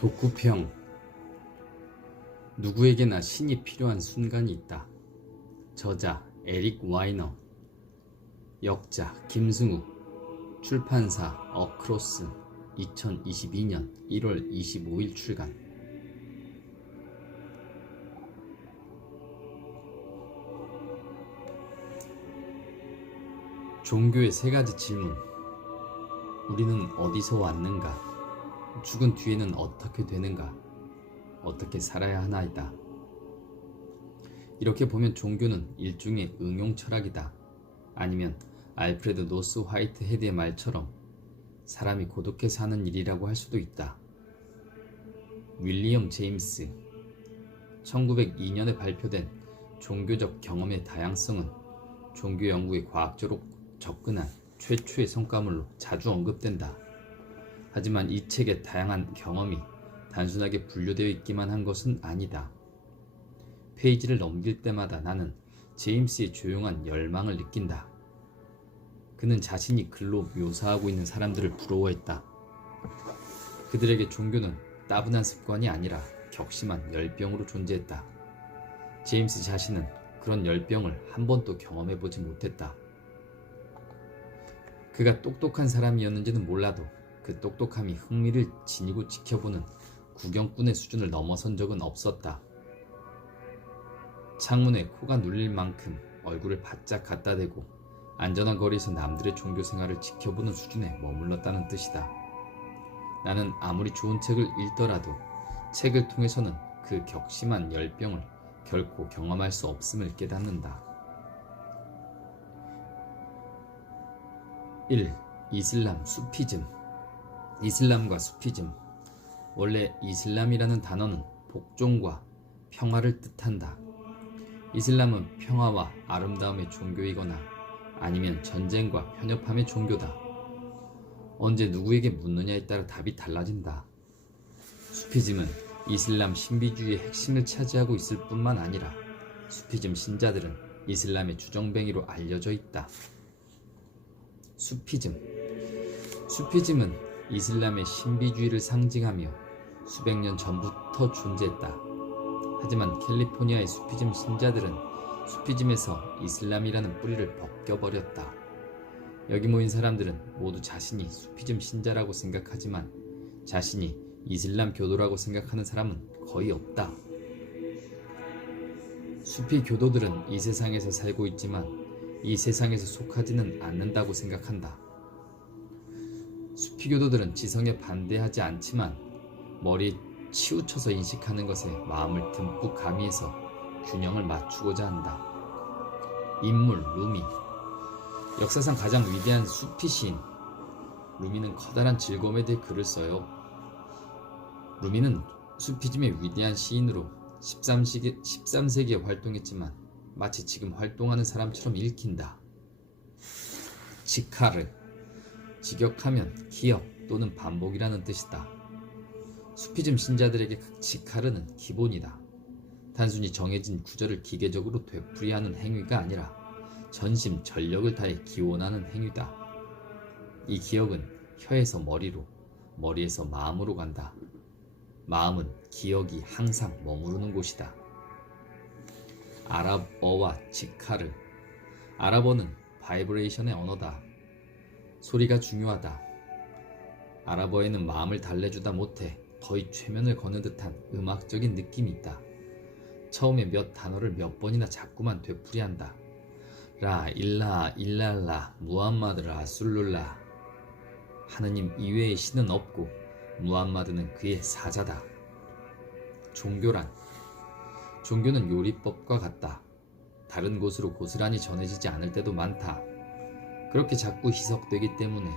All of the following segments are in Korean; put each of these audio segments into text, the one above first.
독후평. 누구에게나 신이 필요한 순간이 있다. 저자 에릭 와이너, 역자 김승욱, 출판사 어크로스, 2022년 1월 25일 출간. 종교의 세 가지 질문. 우리는 어디서 왔는가? 죽은 뒤에는 어떻게 되는가? 어떻게 살아야 하나이다. 이렇게 보면 종교는 일종의 응용 철학이다. 아니면 알프레드 노스 화이트 헤드의 말처럼 사람이 고독해서 하는 일이라고 할 수도 있다. 윌리엄 제임스, 1902년에 발표된 종교적 경험의 다양성은 종교 연구에 과학적으로 접근한 최초의 성과물로 자주 언급된다. 하지만 이 책의 다양한 경험이 단순하게 분류되어 있기만 한 것은 아니다. 페이지를 넘길 때마다 나는 제임스의 조용한 열망을 느낀다. 그는 자신이 글로 묘사하고 있는 사람들을 부러워했다. 그들에게 종교는 따분한 습관이 아니라 격심한 열병으로 존재했다. 제임스 자신은 그런 열병을 한 번도 경험해보지 못했다. 그가 똑똑한 사람이었는지는 몰라도 그 똑똑함이 흥미를 지니고 지켜보는 구경꾼의 수준을 넘어선 적은 없었다. 창문에 코가 눌릴 만큼 얼굴을 바짝 갖다 대고 안전한 거리에서 남들의 종교 생활을 지켜보는 수준에 머물렀다는 뜻이다. 나는 아무리 좋은 책을 읽더라도 책을 통해서는 그 격심한 열병을 결코 경험할 수 없음을 깨닫는다. 1. 이슬람 수피즘. 이슬람과 수피즘. 원래 이슬람이라는 단어는 복종과 평화를 뜻한다. 이슬람은 평화와 아름다움의 종교이거나 아니면 전쟁과 편협함의 종교다. 언제 누구에게 묻느냐에 따라 답이 달라진다. 수피즘은 이슬람 신비주의의 핵심을 차지하고 있을 뿐만 아니라 수피즘 신자들은 이슬람의 주정뱅이로 알려져 있다. 수피즘은 이슬람의 신비주의를 상징하며 수백 년 전부터 존재했다. 하지만 캘리포니아의 수피즘 신자들은 수피즘에서 이슬람이라는 뿌리를 벗겨버렸다. 여기 모인 사람들은 모두 자신이 수피즘 신자라고 생각하지만 자신이 이슬람 교도라고 생각하는 사람은 거의 없다. 수피 교도들은 이 세상에서 살고 있지만 이 세상에서 속하지는 않는다고 생각한다. 수피 교도들은 지성에 반대하지 않지만 머리에 치우쳐서 인식하는 것에 마음을 듬뿍 가미해서 균형을 맞추고자 한다. 인물 루미. 역사상 가장 위대한 수피 시인 루미는 커다란 즐거움에 대해 글을 써요. 루미는 수피즘의 위대한 시인으로 13세기에 활동했지만 마치 지금 활동하는 사람처럼 읽힌다. 지카르. 직역하면 기억 또는 반복이라는 뜻이다. 수피즘 신자들에게 지카르는 기본이다. 단순히 정해진 구절을 기계적으로 되풀이하는 행위가 아니라 전심 전력을 다해 기원하는 행위다. 이 기억은 혀에서 머리로, 머리에서 마음으로 간다. 마음은 기억이 항상 머무르는 곳이다. 아랍어와 지카르. 아랍어는 바이브레이션의 언어다. 소리가 중요하다. 아랍어에는 마음을 달래주다 못해 거의 최면을 거는 듯한 음악적인 느낌이 있다. 처음에 몇 단어를 몇 번이나 자꾸만 되풀이한다. 라 일라 일랄라 무함마드 라술룰라. 하느님 이외의 신은 없고 무함마드는 그의 사자다. 종교는 요리법과 같다. 다른 곳으로 고스란히 전해지지 않을 때도 많다. 그렇게 자꾸 희석되기 때문에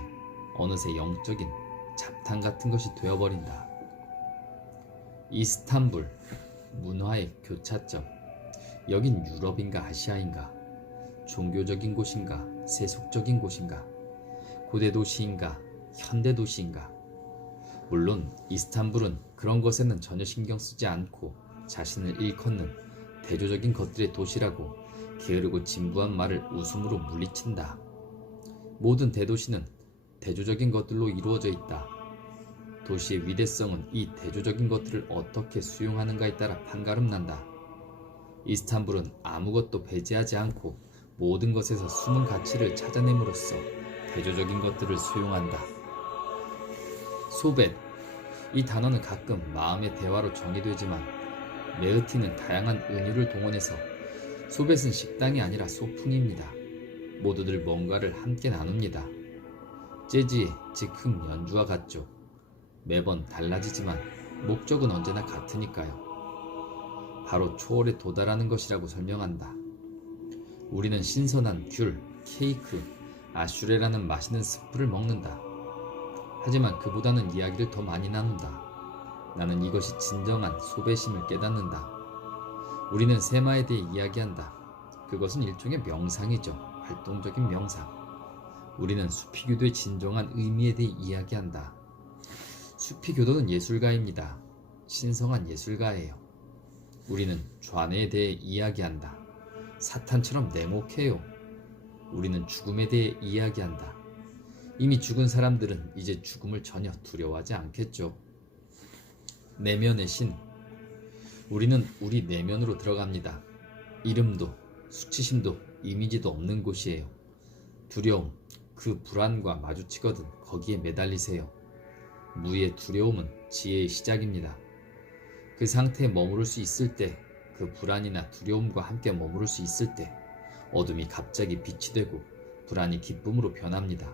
어느새 영적인 잡탕 같은 것이 되어버린다. 이스탄불, 문화의 교차점. 여긴 유럽인가 아시아인가? 종교적인 곳인가 세속적인 곳인가? 고대 도시인가 현대 도시인가? 물론 이스탄불은 그런 것에는 전혀 신경 쓰지 않고 자신을 일컫는 대조적인 것들의 도시라고 게으르고 진부한 말을 웃음으로 물리친다. 모든 대도시는 대조적인 것들로 이루어져 있다. 도시의 위대성은 이 대조적인 것들을 어떻게 수용하는가에 따라 판가름난다. 이스탄불은 아무것도 배제하지 않고 모든 것에서 숨은 가치를 찾아냄으로써 대조적인 것들을 수용한다. 소벳, 이 단어는 가끔 마음의 대화로 정의되지만 메흐티는 다양한 은유를 동원해서 소벳은 식당이 아니라 소풍입니다. 모두들 뭔가를 함께 나눕니다. 재즈의 즉흥 연주와 같죠. 매번 달라지지만 목적은 언제나 같으니까요. 바로 초월에 도달하는 것이라고 설명한다. 우리는 신선한 귤, 케이크, 아슈레라는 맛있는 스프를 먹는다. 하지만 그보다는 이야기를 더 많이 나눈다. 나는 이것이 진정한 소배심을 깨닫는다. 우리는 세마에 대해 이야기한다. 그것은 일종의 명상이죠. 활동적인 명상. 우리는 수피교도의 진정한 의미에 대해 이야기한다. 수피교도는 예술가입니다. 신성한 예술가예요. 우리는 좌뇌에 대해 이야기한다. 사탄처럼 냉혹해요. 우리는 죽음에 대해 이야기한다. 이미 죽은 사람들은 이제 죽음을 전혀 두려워하지 않겠죠. 내면의 신. 우리는 우리 내면으로 들어갑니다. 이름도 수치심도 이미지도 없는 곳이에요. 두려움, 그 불안과 마주치거든 거기에 매달리세요. 무의 두려움은 지혜의 시작입니다. 그 상태에 머무를 수 있을 때, 그 불안이나 두려움과 함께 머무를 수 있을 때 어둠이 갑자기 빛이 되고 불안이 기쁨으로 변합니다.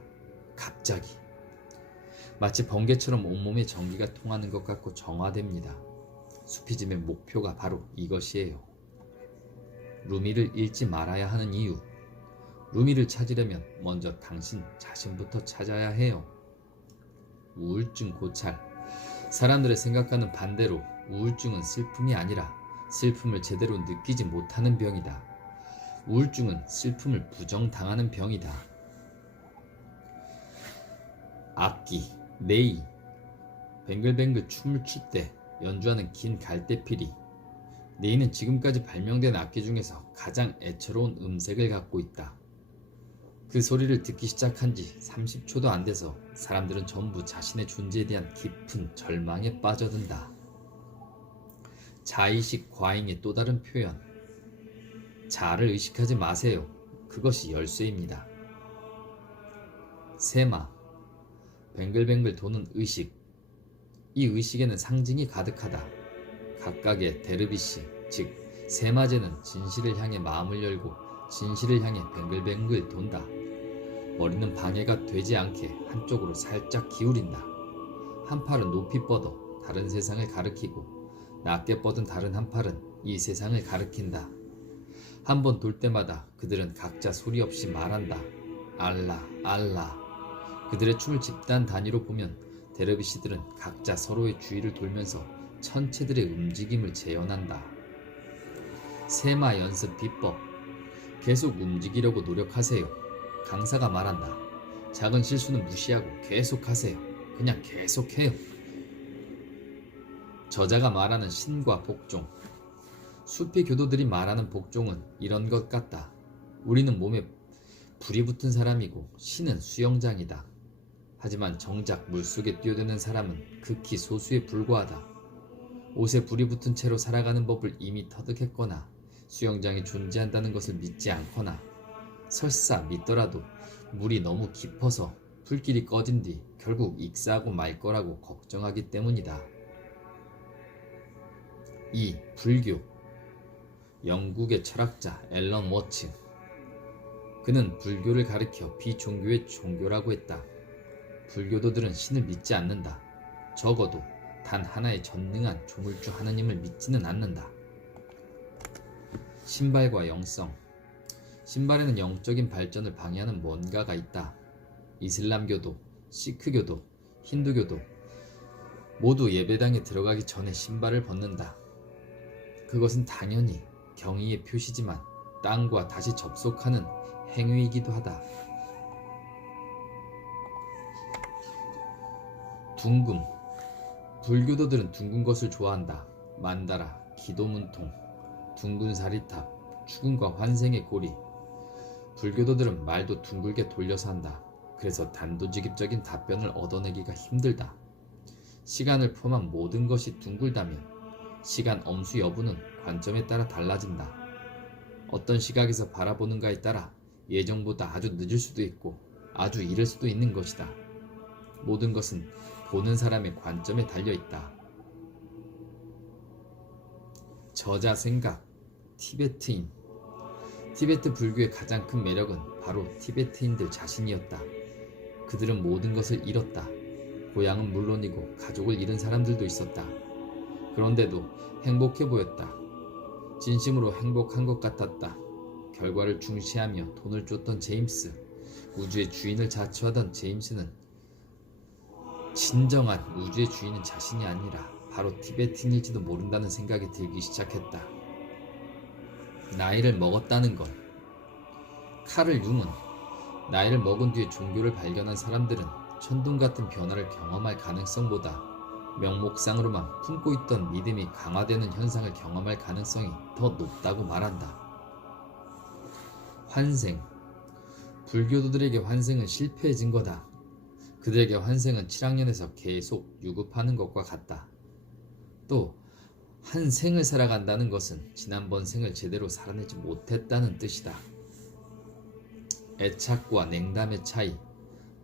갑자기. 마치 번개처럼 온몸에 전기가 통하는 것 같고 정화됩니다. 수피즘의 목표가 바로 이것이에요. 루미를 잃지 말아야 하는 이유. 루미를 찾으려면 먼저 당신 자신부터 찾아야 해요. 우울증 고찰. 사람들의 생각과는 반대로 우울증은 슬픔이 아니라 슬픔을 제대로 느끼지 못하는 병이다. 우울증은 슬픔을 부정당하는 병이다. 악기, 네이. 뱅글뱅글 춤을 출 때 연주하는 긴 갈대피리. 네이는 지금까지 발명된 악기 중에서 가장 애처로운 음색을 갖고 있다. 그 소리를 듣기 시작한 지 30초도 안 돼서 사람들은 전부 자신의 존재에 대한 깊은 절망에 빠져든다. 자의식 과잉의 또 다른 표현. 자아를 의식하지 마세요. 그것이 열쇠입니다. 세마. 뱅글뱅글 도는 의식. 이 의식에는 상징이 가득하다. 각각의 데르비시, 즉 세마제는 진실을 향해 마음을 열고 진실을 향해 뱅글뱅글 돈다. 머리는 방해가 되지 않게 한쪽으로 살짝 기울인다. 한 팔은 높이 뻗어 다른 세상을 가리키고 낮게 뻗은 다른 한 팔은 이 세상을 가리킨다. 한 번 돌 때마다 그들은 각자 소리 없이 말한다. 알라, 알라. 그들의 춤을 집단 단위로 보면 데르비시들은 각자 서로의 주위를 돌면서 천체들의 움직임을 재현한다. 세마 연습 비법. 계속 움직이려고 노력하세요. 강사가 말한다. 작은 실수는 무시하고 계속하세요. 그냥 계속해요. 저자가 말하는 신과 복종. 수피 교도들이 말하는 복종은 이런 것 같다. 우리는 몸에 불이 붙은 사람이고 신은 수영장이다. 하지만 정작 물속에 뛰어드는 사람은 극히 소수에 불과하다. 옷에 불이 붙은 채로 살아가는 법을 이미 터득했거나 수영장이 존재한다는 것을 믿지 않거나 설사 믿더라도 물이 너무 깊어서 불길이 꺼진 뒤 결국 익사하고 말 거라고 걱정하기 때문이다. 2. 불교. 영국의 철학자 앨런 워츠. 그는 불교를 가리켜 비종교의 종교라고 했다. 불교도들은 신을 믿지 않는다. 적어도 단 하나의 전능한 조물주 하나님을 믿지는 않는다. 신발과 영성. 신발에는 영적인 발전을 방해하는 뭔가가 있다. 이슬람교도, 시크교도, 힌두교도 모두 예배당에 들어가기 전에 신발을 벗는다. 그것은 당연히 경의의 표시지만 땅과 다시 접속하는 행위이기도 하다. 둥금. 불교도들은 둥근 것을 좋아한다. 만다라, 기도문통, 둥근 사리탑, 죽음과 환생의 고리. 불교도들은 말도 둥글게 돌려서 한다. 그래서 단도직입적인 답변을 얻어내기가 힘들다. 시간을 포함한 모든 것이 둥글다면 시간 엄수 여부는 관점에 따라 달라진다. 어떤 시각에서 바라보는가에 따라 예정보다 아주 늦을 수도 있고 아주 이를 수도 있는 것이다. 모든 것은 보는 사람의 관점에 달려있다. 저자 생각, 티베트인. 티베트 불교의 가장 큰 매력은 바로 티베트인들 자신이었다. 그들은 모든 것을 잃었다. 고향은 물론이고 가족을 잃은 사람들도 있었다. 그런데도 행복해 보였다. 진심으로 행복한 것 같았다. 결과를 중시하며 돈을 쫓던 제임스, 우주의 주인을 자처하던 제임스는 진정한 우주의 주인은 자신이 아니라 바로 티베트인일지도 모른다는 생각이 들기 시작했다. 나이를 먹었다는 것. 카를 융은 나이를 먹은 뒤에 종교를 발견한 사람들은 천둥 같은 변화를 경험할 가능성보다 명목상으로만 품고 있던 믿음이 강화되는 현상을 경험할 가능성이 더 높다고 말한다. 환생. 불교도들에게 환생은 실패의 증거다. 그들에게 환생은 7학년에서 계속 유급하는 것과 같다. 또 한 생을 살아간다는 것은 지난번 생을 제대로 살아내지 못했다는 뜻이다. 애착과 냉담의 차이.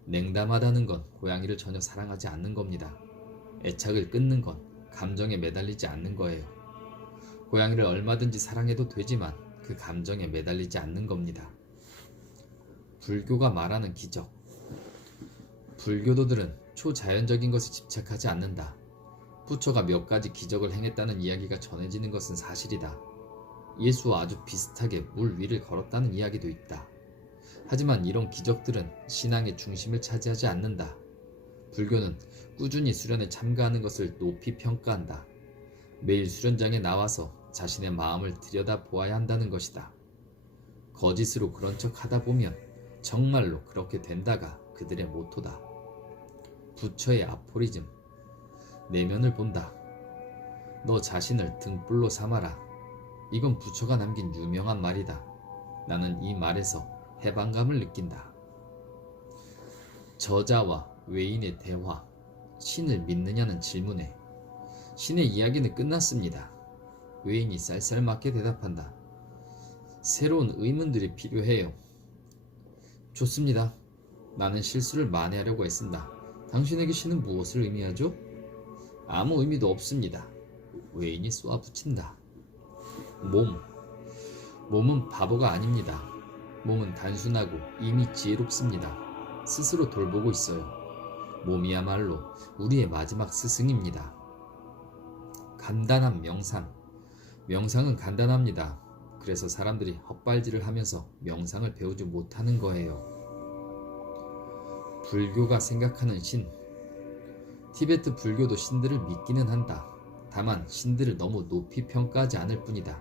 냉담하다는 건 고양이를 전혀 사랑하지 않는 겁니다. 애착을 끊는 건 감정에 매달리지 않는 거예요. 고양이를 얼마든지 사랑해도 되지만 그 감정에 매달리지 않는 겁니다. 불교가 말하는 기적. 불교도들은 초자연적인 것에 집착하지 않는다. 부처가 몇 가지 기적을 행했다는 이야기가 전해지는 것은 사실이다. 예수와 아주 비슷하게 물 위를 걸었다는 이야기도 있다. 하지만 이런 기적들은 신앙의 중심을 차지하지 않는다. 불교는 꾸준히 수련에 참가하는 것을 높이 평가한다. 매일 수련장에 나와서 자신의 마음을 들여다보아야 한다는 것이다. 거짓으로 그런 척 하다 보면 정말로 그렇게 된다가 그들의 모토다. 부처의 아포리즘. 내면을 본다. 너 자신을 등불로 삼아라. 이건 부처가 남긴 유명한 말이다. 나는 이 말에서 해방감을 느낀다. 저자와 외인의 대화. 신을 믿느냐는 질문에 신의 이야기는 끝났습니다. 외인이 쌀쌀맞게 대답한다. 새로운 의문들이 필요해요. 좋습니다. 나는 실수를 만회하려고 애쓴다. 당신에게 신은 무엇을 의미하죠? 아무 의미도 없습니다. 외인이 쏘아붙인다. 몸은 바보가 아닙니다. 몸은 단순하고 이미 지혜롭습니다. 스스로 돌보고 있어요. 몸이야말로 우리의 마지막 스승입니다. 간단한 명상. 명상은 간단합니다. 그래서 사람들이 헛발질을 하면서 명상을 배우지 못하는 거예요. 불교가 생각하는 신. 티베트 불교도 신들을 믿기는 한다. 다만 신들을 너무 높이 평가하지 않을 뿐이다.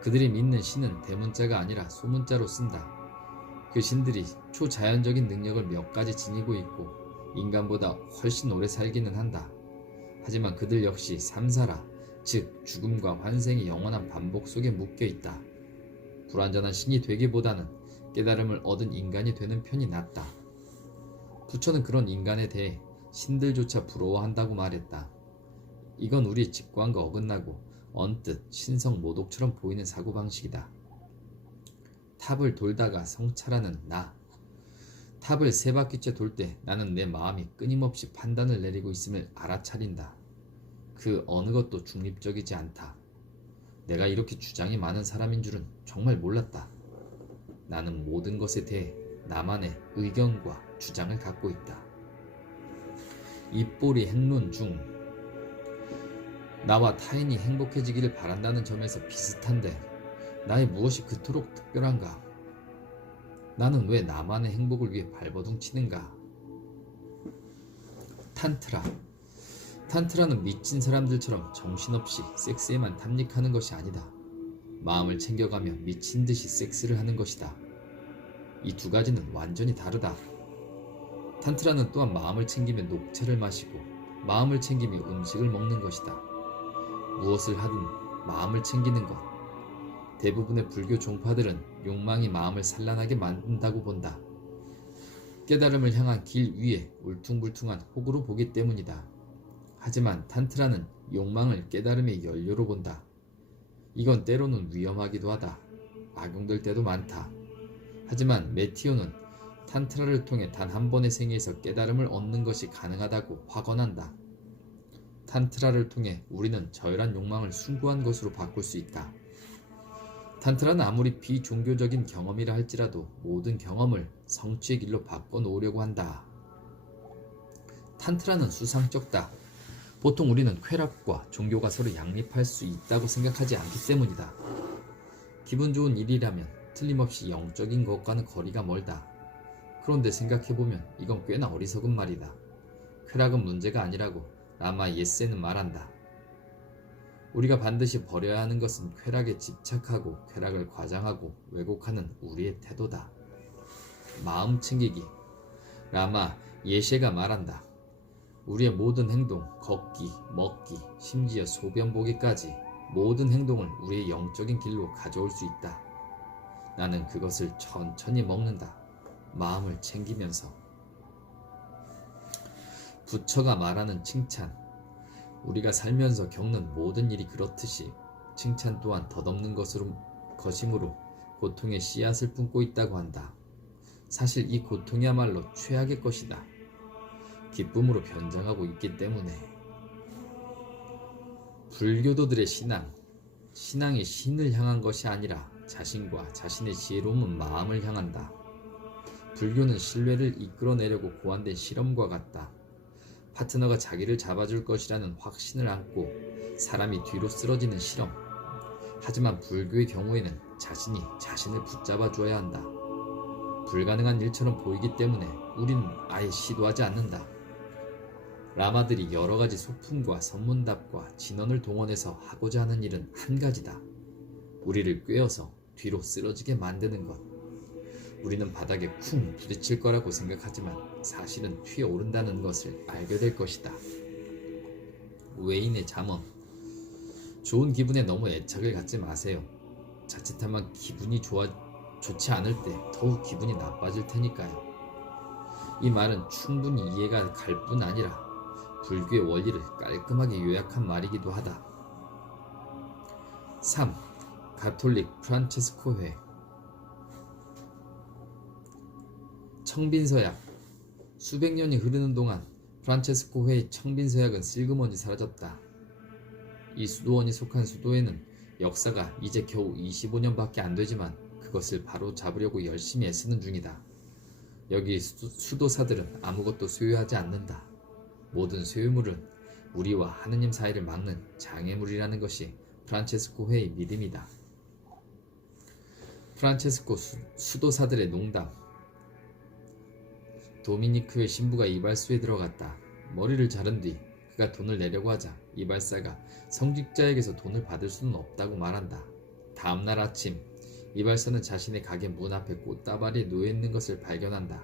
그들이 믿는 신은 대문자가 아니라 소문자로 쓴다. 그 신들이 초자연적인 능력을 몇 가지 지니고 있고 인간보다 훨씬 오래 살기는 한다. 하지만 그들 역시 삼사라, 즉 죽음과 환생의 영원한 반복 속에 묶여있다. 불완전한 신이 되기보다는 깨달음을 얻은 인간이 되는 편이 낫다. 부처는 그런 인간에 대해 신들조차 부러워한다고 말했다. 이건 우리의 직관과 어긋나고 언뜻 신성모독처럼 보이는 사고방식이다. 탑을 돌다가 성찰하는 나. 탑을 3바퀴째 돌 때 나는 내 마음이 끊임없이 판단을 내리고 있음을 알아차린다. 그 어느 것도 중립적이지 않다. 내가 이렇게 주장이 많은 사람인 줄은 정말 몰랐다. 나는 모든 것에 대해 나만의 의견과 주장을 갖고 있다. 입꼬리 행론 중. 나와 타인이 행복해지기를 바란다는 점에서 비슷한데 나의 무엇이 그토록 특별한가? 나는 왜 나만의 행복을 위해 발버둥 치는가? 탄트라. 탄트라는 미친 사람들처럼 정신없이 섹스에만 탐닉하는 것이 아니다. 마음을 챙겨가며 미친 듯이 섹스를 하는 것이다. 이 두 가지는 완전히 다르다. 탄트라는 또한 마음을 챙기며 녹차를 마시고 마음을 챙기며 음식을 먹는 것이다. 무엇을 하든 마음을 챙기는 것. 대부분의 불교 종파들은 욕망이 마음을 산란하게 만든다고 본다. 깨달음을 향한 길 위에 울퉁불퉁한 혹으로 보기 때문이다. 하지만 탄트라는 욕망을 깨달음의 연료로 본다. 이건 때로는 위험하기도 하다. 악용될 때도 많다. 하지만 매티오는 탄트라를 통해 단 한 번의 생에서 깨달음을 얻는 것이 가능하다고 확언한다. 탄트라를 통해 우리는 저열한 욕망을 숭고한 것으로 바꿀 수 있다. 탄트라는 아무리 비종교적인 경험이라 할지라도 모든 경험을 성취의 길로 바꿔놓으려고 한다. 탄트라는 수상쩍다. 보통 우리는 쾌락과 종교가 서로 양립할 수 있다고 생각하지 않기 때문이다. 기분 좋은 일이라면 틀림없이 영적인 것과는 거리가 멀다. 그런데 생각해보면 이건 꽤나 어리석은 말이다. 쾌락은 문제가 아니라고 라마 예세는 말한다. 우리가 반드시 버려야 하는 것은 쾌락에 집착하고 쾌락을 과장하고 왜곡하는 우리의 태도다. 마음 챙기기. 라마 예셰가 말한다. 우리의 모든 행동, 걷기, 먹기, 심지어 소변 보기까지 모든 행동을 우리의 영적인 길로 가져올 수 있다. 나는 그것을 천천히 먹는다. 마음을 챙기면서. 부처가 말하는 칭찬. 우리가 살면서 겪는 모든 일이 그렇듯이 칭찬 또한 덧없는 것이므로 고통의 씨앗을 품고 있다고 한다. 사실 이 고통이야말로 최악의 것이다. 기쁨으로 변장하고 있기 때문에. 불교도들의 신앙이 신을 향한 것이 아니라 자신과 자신의 지혜로운 마음을 향한다. 불교는 신뢰를 이끌어내려고 고안된 실험과 같다. 파트너가 자기를 잡아줄 것이라는 확신을 안고 사람이 뒤로 쓰러지는 실험. 하지만 불교의 경우에는 자신이 자신을 붙잡아 주어야 한다. 불가능한 일처럼 보이기 때문에 우리는 아예 시도하지 않는다. 라마들이 여러가지 소품과 선문답과 진언을 동원해서 하고자 하는 일은 한 가지다. 우리를 꿰어서 뒤로 쓰러지게 만드는 것. 우리는 바닥에 쿵 부딪힐 거라고 생각하지만 사실은 튀어오른다는 것을 알게 될 것이다. 외인의 잠언. 좋은 기분에 너무 애착을 갖지 마세요. 자칫하면 기분이 좋지 않을 때 더욱 기분이 나빠질 테니까요. 이 말은 충분히 이해가 갈 뿐 아니라 불교의 원리를 깔끔하게 요약한 말이기도 하다. 3. 가톨릭 프란체스코회. 청빈서약. 수백 년이 흐르는 동안 프란체스코회의 청빈서약은 슬그머니 사라졌다. 이 수도원이 속한 수도에는 역사가 이제 겨우 25년밖에 안 되지만 그것을 바로 잡으려고 열심히 애쓰는 중이다. 여기 수도사들은 아무것도 소유하지 않는다. 모든 소유물은 우리와 하느님 사이를 막는 장애물이라는 것이 프란체스코회의 믿음이다. 프란체스코 수도사들의 농담. 도미니크의 신부가 이발소에 들어갔다. 머리를 자른 뒤 그가 돈을 내려고 하자 이발사가 성직자에게서 돈을 받을 수는 없다고 말한다. 다음날 아침 이발사는 자신의 가게 문 앞에 꽃다발이 놓여있는 것을 발견한다.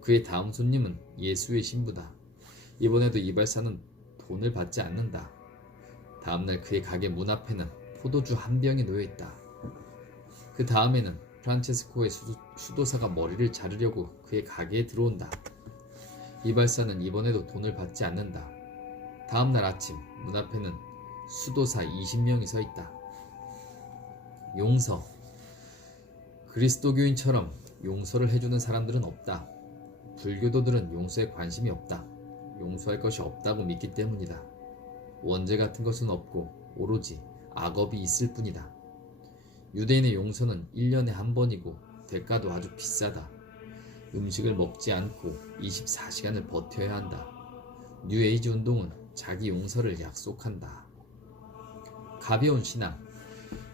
그의 다음 손님은 예수의 신부다. 이번에도 이발사는 돈을 받지 않는다. 다음날 그의 가게 문 앞에는 포도주 한 병이 놓여있다. 그 다음에는 프란체스코의 수도사가 머리를 자르려고 그의 가게에 들어온다. 이발사는 이번에도 돈을 받지 않는다. 다음날 아침 문 앞에는 수도사 20명이 서 있다. 용서. 그리스도교인처럼 용서를 해주는 사람들은 없다. 불교도들은 용서에 관심이 없다. 용서할 것이 없다고 믿기 때문이다. 원죄 같은 것은 없고 오로지 악업이 있을 뿐이다. 유대인의 용서는 1년에 한 번이고 대가도 아주 비싸다. 음식을 먹지 않고 24시간을 버텨야 한다. 뉴에이지 운동은 자기 용서를 약속한다. 가벼운 신앙.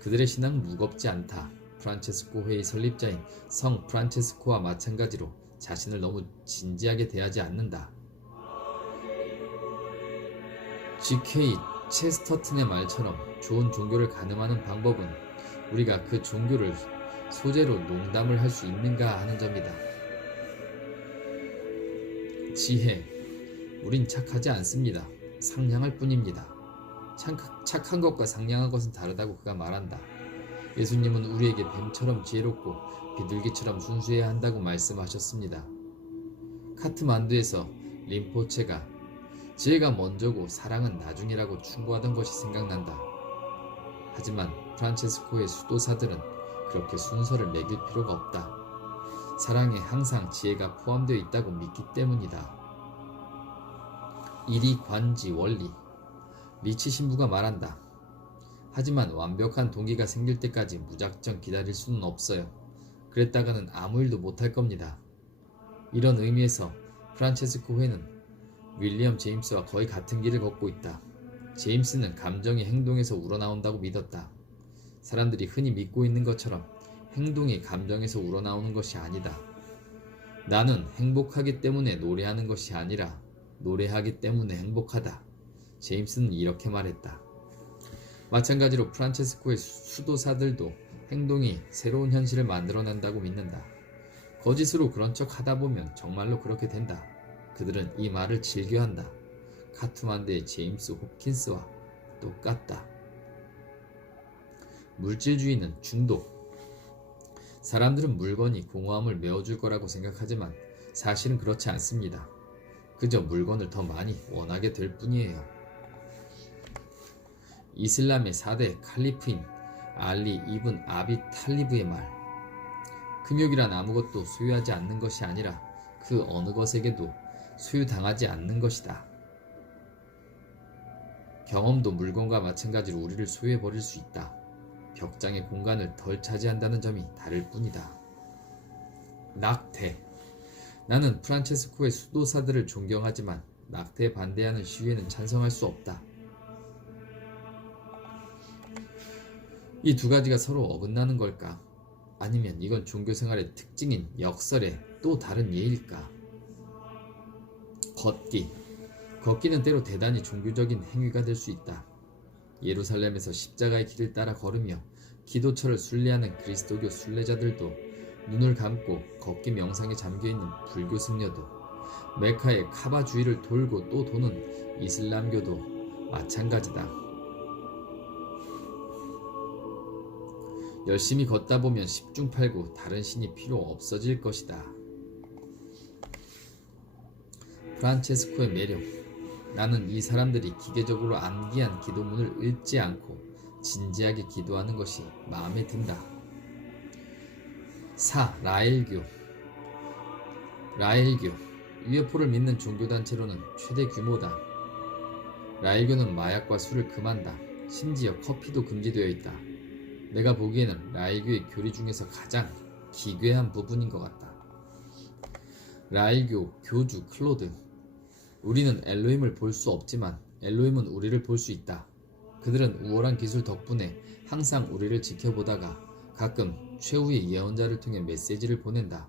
그들의 신앙은 무겁지 않다. 프란체스코회의 설립자인 성 프란체스코와 마찬가지로 자신을 너무 진지하게 대하지 않는다. G.K. 체스터튼의 말처럼 좋은 종교를 가늠하는 방법은 우리가 그 종교를 소재로 농담을 할 수 있는가 하는 점이다. 지혜. 우린 착하지 않습니다. 상냥할 뿐입니다. 착한 것과 상냥한 것은 다르다고 그가 말한다. 예수님은 우리에게 뱀처럼 지혜롭고 비둘기처럼 순수해야 한다고 말씀하셨습니다. 카트만두에서 림포체가 지혜가 먼저고 사랑은 나중이라고 충고하던 것이 생각난다. 하지만 프란체스코의 수도사들은 그렇게 순서를 매길 필요가 없다. 사랑에 항상 지혜가 포함되어 있다고 믿기 때문이다. 일이 관지 원리. 리치 신부가 말한다. 하지만 완벽한 동기가 생길 때까지 무작정 기다릴 수는 없어요. 그랬다가는 아무 일도 못할 겁니다. 이런 의미에서 프란체스코 회는 윌리엄 제임스와 거의 같은 길을 걷고 있다. 제임스는 감정이 행동에서 우러나온다고 믿었다. 사람들이 흔히 믿고 있는 것처럼 행동이 감정에서 우러나오는 것이 아니다. 나는 행복하기 때문에 노래하는 것이 아니라 노래하기 때문에 행복하다. 제임스는 이렇게 말했다. 마찬가지로 프란체스코의 수도사들도 행동이 새로운 현실을 만들어낸다고 믿는다. 거짓으로 그런 척 하다 보면 정말로 그렇게 된다. 그들은 이 말을 즐겨한다. 카투만드의 제임스 홉킨스와 똑같다. 물질주의는 중독. 사람들은 물건이 공허함을 메워줄 거라고 생각하지만 사실은 그렇지 않습니다. 그저 물건을 더 많이 원하게 될 뿐이에요. 이슬람의 4대 칼리프인 알리 이븐 아비 탈리브의 말. 금욕이란 아무것도 소유하지 않는 것이 아니라 그 어느 것에게도 소유당하지 않는 것이다. 경험도 물건과 마찬가지로 우리를 소유해버릴 수 있다. 벽장의 공간을 덜 차지한다는 점이 다를 뿐이다. 낙태. 나는 프란체스코의 수도사들을 존경하지만 낙태에 반대하는 시위에는 찬성할 수 없다. 이 두 가지가 서로 어긋나는 걸까? 아니면 이건 종교생활의 특징인 역설의 또 다른 예일까? 걷기. 걷기는 때로 대단히 종교적인 행위가 될 수 있다. 예루살렘에서 십자가의 길을 따라 걸으며 기도처를 순례하는 그리스도교 순례자들도, 눈을 감고 걷기 명상에 잠겨있는 불교 승려도, 메카의 카바 주위를 돌고 또 도는 이슬람교도 마찬가지다. 열심히 걷다 보면 10중 8구 다른 신이 필요 없어질 것이다. 프란체스코의 매력. 나는 이 사람들이 기계적으로 암기한 기도문을 읽지 않고 진지하게 기도하는 것이 마음에 든다. 4. 라헬교. UFO를 믿는 종교단체로는 최대 규모다. 라헬교는 마약과 술을 금한다. 심지어 커피도 금지되어 있다. 내가 보기에는 라헬교의 교리 중에서 가장 기괴한 부분인 것 같다. 라헬교 교주 클로드. 우리는 엘로힘을 볼 수 없지만 엘로힘은 우리를 볼 수 있다. 그들은 우월한 기술 덕분에 항상 우리를 지켜보다가 가끔 최후의 예언자를 통해 메시지를 보낸다.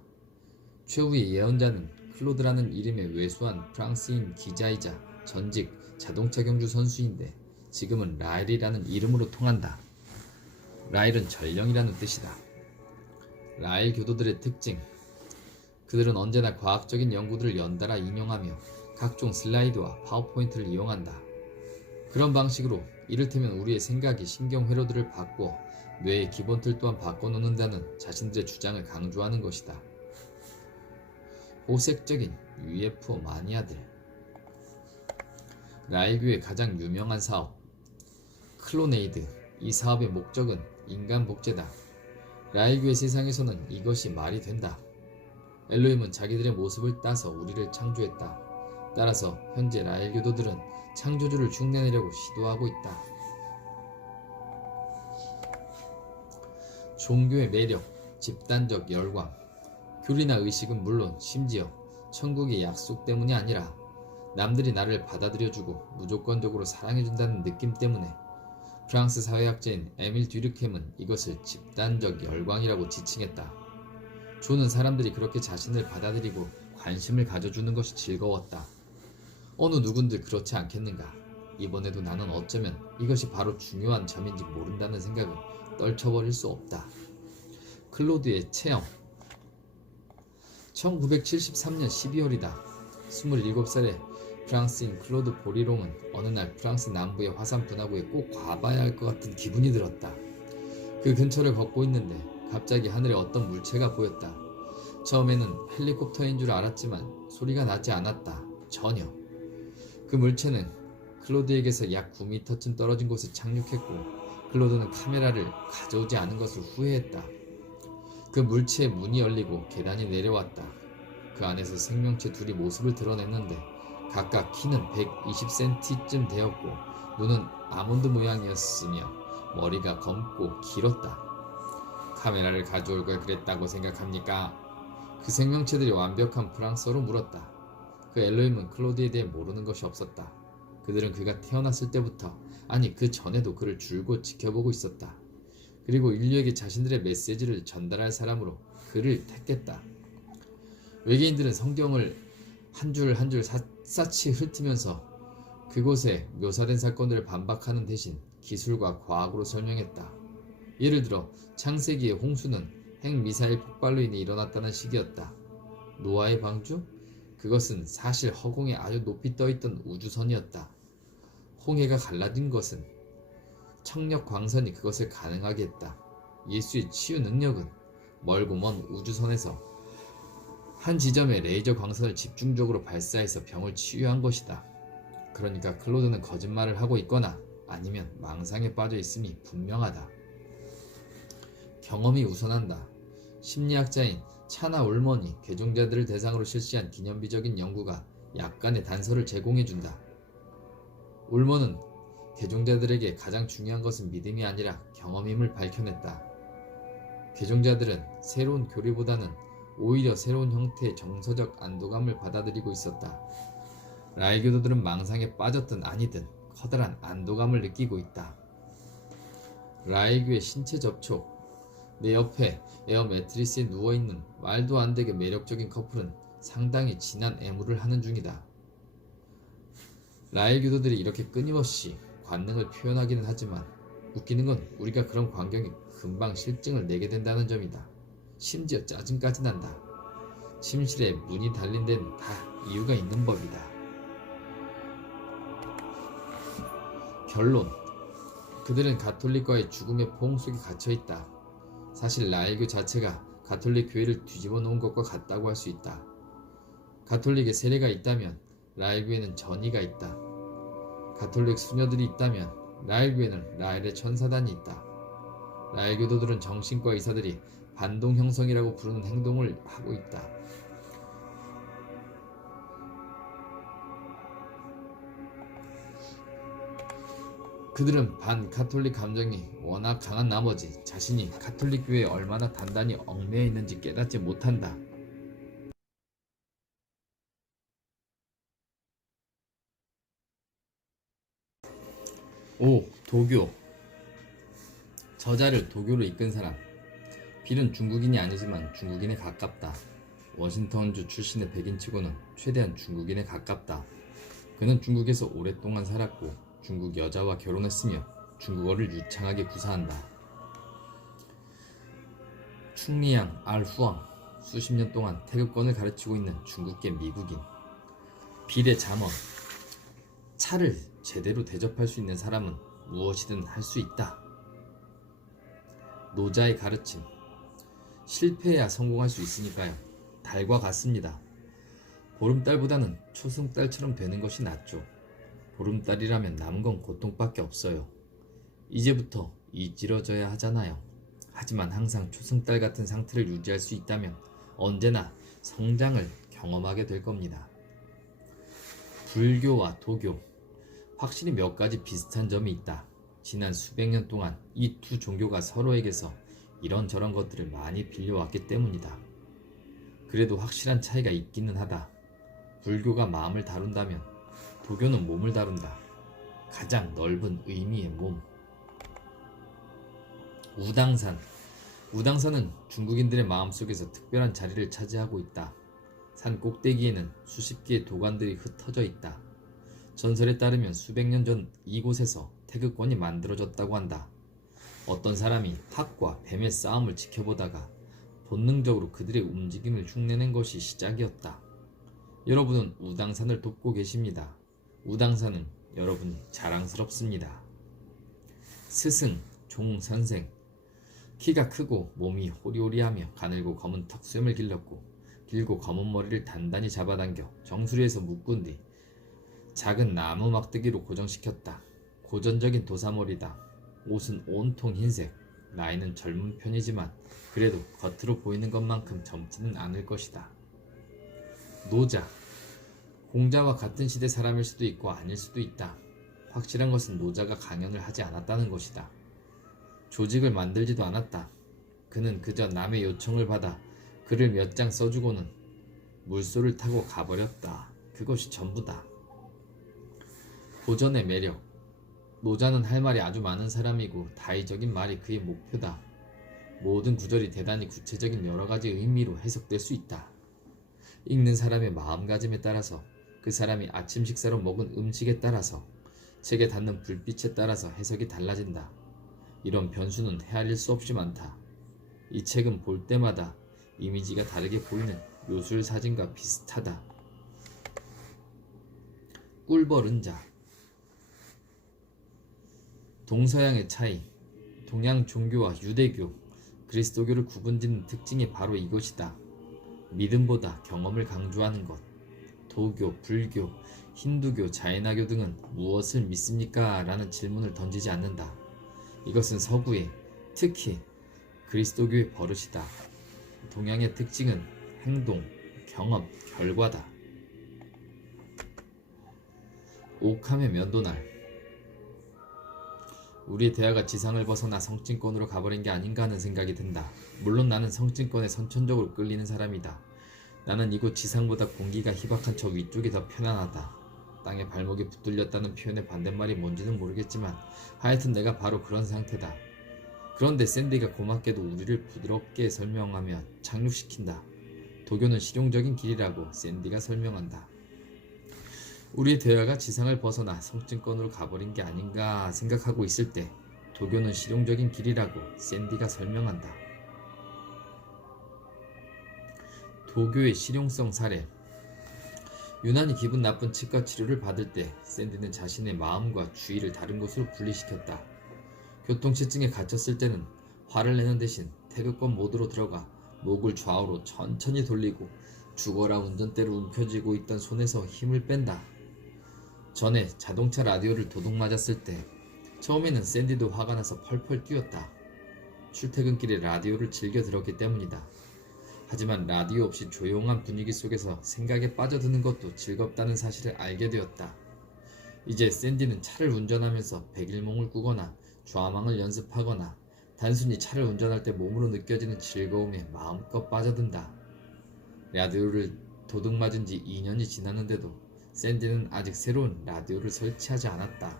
최후의 예언자는 클로드라는 이름의 왜소한 프랑스인 기자이자 전직 자동차 경주 선수인데 지금은 라헬이라는 이름으로 통한다. 라헬은 전령이라는 뜻이다. 라헬 교도들의 특징. 그들은 언제나 과학적인 연구들을 연달아 인용하며 각종 슬라이드와 파워포인트를 이용한다. 그런 방식으로 이를테면 우리의 생각이 신경회로들을 바꾸어 뇌의 기본틀 또한 바꿔놓는다는 자신들의 주장을 강조하는 것이다. 호색적인 UFO 마니아들. 라헬교의 가장 유명한 사업 클로네이드. 이 사업의 목적은 인간 복제다. 라헬교의 세상에서는 이것이 말이 된다. 엘로힘은 자기들의 모습을 따서 우리를 창조했다. 따라서 현재 라헬 교도들은 창조주를 흉내내려고 시도하고 있다. 종교의 매력, 집단적 열광. 교리나 의식은 물론 심지어 천국의 약속 때문이 아니라 남들이 나를 받아들여주고 무조건적으로 사랑해준다는 느낌 때문에 프랑스 사회학자인 에밀 듀르켐은 이것을 집단적 열광이라고 지칭했다. 존은 사람들이 그렇게 자신을 받아들이고 관심을 가져주는 것이 즐거웠다. 어느 누군들 그렇지 않겠는가? 이번에도 나는 어쩌면 이것이 바로 중요한 점인지 모른다는 생각을 떨쳐버릴 수 없다. 클로드의 체험. 1973년 12월이다. 27살의 프랑스인 클로드 보리롱은 어느 날 프랑스 남부의 화산 분화구에 꼭 가봐야 할 것 같은 기분이 들었다. 그 근처를 걷고 있는데 갑자기 하늘에 어떤 물체가 보였다. 처음에는 헬리콥터인 줄 알았지만 소리가 나지 않았다. 전혀. 그 물체는 클로드에게서 약 9m쯤 떨어진 곳에 착륙했고 클로드는 카메라를 가져오지 않은 것을 후회했다. 그 물체의 문이 열리고 계단이 내려왔다. 그 안에서 생명체 둘이 모습을 드러냈는데 각각 키는 120cm쯤 되었고 눈은 아몬드 모양이었으며 머리가 검고 길었다. 카메라를 가져올 걸 그랬다고 생각합니까? 그 생명체들이 완벽한 프랑스어로 물었다. 그 엘로힘은 클로드에 대해 모르는 것이 없었다. 그들은 그가 태어났을 때부터, 아니 그 전에도 그를 줄곧 지켜보고 있었다. 그리고 인류에게 자신들의 메시지를 전달할 사람으로 그를 택했다. 외계인들은 성경을 한 줄 한 줄 샅샅이 훑으면서 그곳에 묘사된 사건들을 반박하는 대신 기술과 과학으로 설명했다. 예를 들어 창세기의 홍수는 핵미사일 폭발로 인해 일어났다는 식이었다. 노아의 방주? 그것은 사실 허공에 아주 높이 떠있던 우주선이었다. 홍해가 갈라진 것은 청력 광선이 그것을 가능하게 했다. 예수의 치유 능력은 멀고 먼 우주선에서 한 지점에 레이저 광선을 집중적으로 발사해서 병을 치유한 것이다. 그러니까 클로드는 거짓말을 하고 있거나 아니면 망상에 빠져 있음이 분명하다. 경험이 우선한다. 심리학자인 차나 울먼이 개종자들을 대상으로 실시한 기념비적인 연구가 약간의 단서를 제공해준다. 울먼은 개종자들에게 가장 중요한 것은 믿음이 아니라 경험임을 밝혀냈다. 개종자들은 새로운 교리보다는 오히려 새로운 형태의 정서적 안도감을 받아들이고 있었다. 라헬교도들은 망상에 빠졌든 아니든 커다란 안도감을 느끼고 있다. 라헬교의 신체 접촉. 내 옆에 에어 매트리스에 누워있는 말도 안 되게 매력적인 커플은 상당히 진한 애무를 하는 중이다. 라헬교도들이 이렇게 끊임없이 관능을 표현하기는 하지만 웃기는 건 우리가 그런 광경에 금방 실증을 내게 된다는 점이다. 심지어 짜증까지 난다. 침실에 문이 달린 데는 다 이유가 있는 법이다. 결론. 그들은 가톨릭과의 죽음의 포옹 속에 갇혀있다. 사실 라헬교 자체가 가톨릭 교회를 뒤집어 놓은 것과 같다고 할 수 있다. 가톨릭에 세례가 있다면 라헬교에는 전이가 있다. 가톨릭 수녀들이 있다면 라헬교에는 라헬의 천사단이 있다. 라헬교도들은 정신과 의사들이 반동 형성이라고 부르는 행동을 하고 있다. 그들은 반카톨릭 감정이 워낙 강한 나머지 자신이 카톨릭 교회에 얼마나 단단히 얽매여 있는지 깨닫지 못한다. 도교. 저자를 도교로 이끈 사람. 빌은 중국인이 아니지만 중국인에 가깝다. 워싱턴주 출신의 백인치고는 최대한 중국인에 가깝다. 그는 중국에서 오랫동안 살았고 중국 여자와 결혼했으며 중국어를 유창하게 구사한다. 충리양 알후왕. 수십 년 동안 태극권을 가르치고 있는 중국계 미국인. 빌의 잠언. 차를 제대로 대접할 수 있는 사람은 무엇이든 할 수 있다. 노자의 가르침. 실패해야 성공할 수 있으니까요. 달과 같습니다. 보름달보다는 초승달처럼 되는 것이 낫죠. 보름달이라면 남은 건 고통밖에 없어요. 이제부터 이지러져야 하잖아요. 하지만 항상 초승달 같은 상태를 유지할 수 있다면 언제나 성장을 경험하게 될 겁니다. 불교와 도교. 확실히 몇 가지 비슷한 점이 있다. 지난 수백 년 동안 이 두 종교가 서로에게서 이런저런 것들을 많이 빌려왔기 때문이다. 그래도 확실한 차이가 있기는 하다. 불교가 마음을 다룬다면 도교는 몸을 다룬다. 가장 넓은 의미의 몸. 우당산. 우당산은 중국인들의 마음속에서 특별한 자리를 차지하고 있다. 산 꼭대기에는 수십 개의 도관들이 흩어져 있다. 전설에 따르면 수백 년 전 이곳에서 태극권이 만들어졌다고 한다. 어떤 사람이 학과 뱀의 싸움을 지켜보다가 본능적으로 그들의 움직임을 흉내낸 것이 시작이었다. 여러분은 우당산을 돕고 계십니다. 우당산은 여러분이 자랑스럽습니다. 스승, 종선생. 키가 크고 몸이 호리호리하며 가늘고 검은 턱수염을 길렀고 길고 검은 머리를 단단히 잡아당겨 정수리에서 묶은 뒤 작은 나무 막대기로 고정시켰다. 고전적인 도사머리다. 옷은 온통 흰색. 나이는 젊은 편이지만 그래도 겉으로 보이는 것만큼 젊지는 않을 것이다. 노자. 공자와 같은 시대 사람일 수도 있고 아닐 수도 있다. 확실한 것은 노자가 강연을 하지 않았다는 것이다. 조직을 만들지도 않았다. 그는 그저 남의 요청을 받아 글을 몇 장 써주고는 물소를 타고 가버렸다. 그것이 전부다. 고전의 매력. 노자는 할 말이 아주 많은 사람이고 다의적인 말이 그의 목표다. 모든 구절이 대단히 구체적인 여러가지 의미로 해석될 수 있다. 읽는 사람의 마음가짐에 따라서, 그 사람이 아침 식사로 먹은 음식에 따라서, 책에 닿는 불빛에 따라서 해석이 달라진다. 이런 변수는 헤아릴 수 없이 많다. 이 책은 볼 때마다 이미지가 다르게 보이는 요술 사진과 비슷하다. 꿀벌은 자. 동서양의 차이. 동양 종교와 유대교, 그리스도교를 구분짓는 특징이 바로 이것이다. 믿음보다 경험을 강조하는 것. 도교, 불교, 힌두교, 자이나교 등은 무엇을 믿습니까? 라는 질문을 던지지 않는다. 이것은 서구의, 특히 그리스도교의 버릇이다. 동양의 특징은 행동, 경험, 결과다. 옥함의 면도날. 우리 대화가 지상을 벗어나 성층권으로 가버린 게 아닌가 하는 생각이 든다. 물론 나는 성층권에 선천적으로 끌리는 사람이다. 나는 이곳 지상보다 공기가 희박한 저 위쪽이 더 편안하다. 땅에 발목이 붙들렸다는 표현의 반대말이 뭔지는 모르겠지만 하여튼 내가 바로 그런 상태다. 그런데 샌디가 고맙게도 우리를 부드럽게 설명하며 착륙시킨다. 도교는 실용적인 길이라고 샌디가 설명한다. 우리의 대화가 지상을 벗어나 성층권으로 가버린 게 아닌가 생각하고 있을 때 도교는 실용적인 길이라고 샌디가 설명한다. 도교의 실용성 사례. 유난히 기분 나쁜 치과 치료를 받을 때 샌디는 자신의 마음과 주의를 다른 곳으로 분리시켰다. 교통체증에 갇혔을 때는 화를 내는 대신 태극권 모드로 들어가 목을 좌우로 천천히 돌리고 죽어라 운전대를 움켜쥐고 있던 손에서 힘을 뺀다. 전에 자동차 라디오를 도둑 맞았을 때 처음에는 샌디도 화가 나서 펄펄 뛰었다. 출퇴근길에 라디오를 즐겨 들었기 때문이다. 하지만 라디오 없이 조용한 분위기 속에서 생각에 빠져드는 것도 즐겁다는 사실을 알게 되었다. 이제 샌디는 차를 운전하면서 백일몽을 꾸거나 좌망을 연습하거나 단순히 차를 운전할 때 몸으로 느껴지는 즐거움에 마음껏 빠져든다. 라디오를 도둑 맞은 지 2년이 지났는데도 샌디는 아직 새로운 라디오를 설치하지 않았다.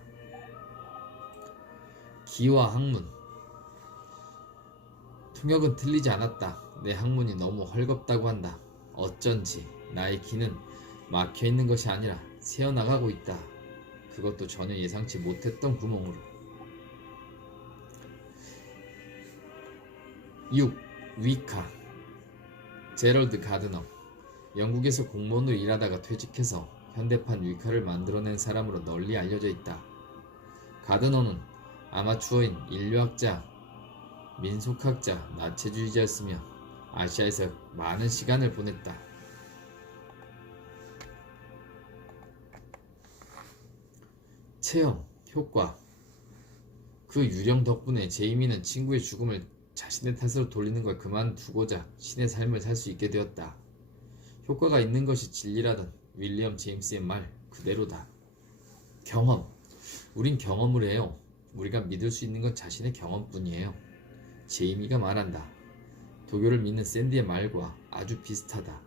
기와 학문. 통역은 틀리지 않았다. 내 학문이 너무 헐겁다고 한다. 어쩐지 나의 기는 막혀있는 것이 아니라 새어나가고 있다. 그것도 전혀 예상치 못했던 구멍으로. 6. 위카. 제럴드 가드너. 영국에서 공무원으로 일하다가 퇴직해서 현대판 위카를 만들어낸 사람으로 널리 알려져 있다. 가드너는 아마추어인 인류학자, 민속학자, 나체주의자였으며 아시아에서 많은 시간을 보냈다. 체험, 효과. 그 유령 덕분에 제이미는 친구의 죽음을 자신의 탓으로 돌리는 걸 그만두고자 신의 삶을 살 수 있게 되었다. 효과가 있는 것이 진리라던 윌리엄 제임스의 말 그대로다. 경험. 우린 경험을 해요. 우리가 믿을 수 있는 건 자신의 경험뿐이에요. 제이미가 말한다. 도교를 믿는 샌디의 말과 아주 비슷하다.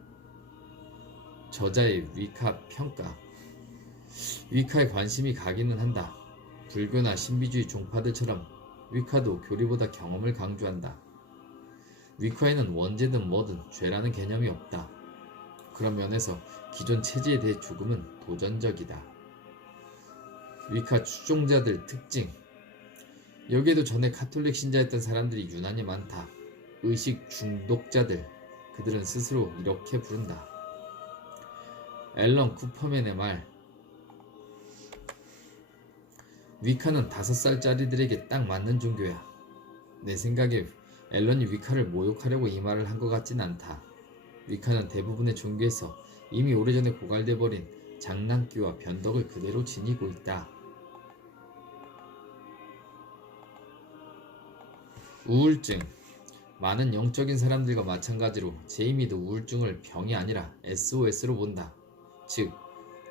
저자의 위카 평가. 위카에 관심이 가기는 한다. 불교나 신비주의 종파들처럼 위카도 교리보다 경험을 강조한다. 위카에는 원죄든 뭐든 죄라는 개념이 없다. 그런 면에서 기존 체제에 대해 조금은 도전적이다. 위카 추종자들 특징. 여기에도 전에 카톨릭 신자였던 사람들이 유난히 많다. 의식 중독자들. 그들은 스스로 이렇게 부른다. 앨런 쿠퍼맨의 말. 위카는 5살짜리들에게 딱 맞는 종교야. 내 생각에 앨런이 위카를 모욕하려고 이 말을 한 것 같진 않다. 위카는 대부분의 종교에서 이미 오래전에 고갈돼 버린 장난기와 변덕을 그대로 지니고 있다. 우울증. 많은 영적인 사람들과 마찬가지로 제이미도 우울증을 병이 아니라 SOS로 본다. 즉,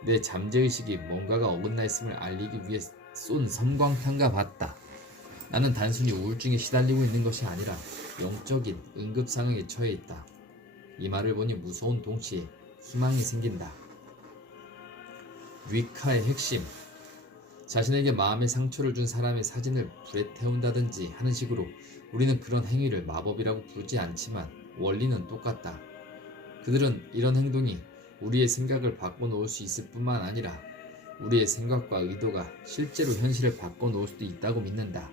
내 잠재의식이 뭔가가 어긋나 있음을 알리기 위해 쏜 섬광탄과 같다. 나는 단순히 우울증에 시달리고 있는 것이 아니라 영적인 응급 상황에 처해 있다. 이 말을 보니 무서운 동시에 희망이 생긴다. 위카의 핵심. 자신에게 마음의 상처를 준 사람의 사진을 불에 태운다든지 하는 식으로 우리는 그런 행위를 마법이라고 부르지 않지만 원리는 똑같다. 그들은 이런 행동이 우리의 생각을 바꿔놓을 수 있을 뿐만 아니라 우리의 생각과 의도가 실제로 현실을 바꿔놓을 수도 있다고 믿는다.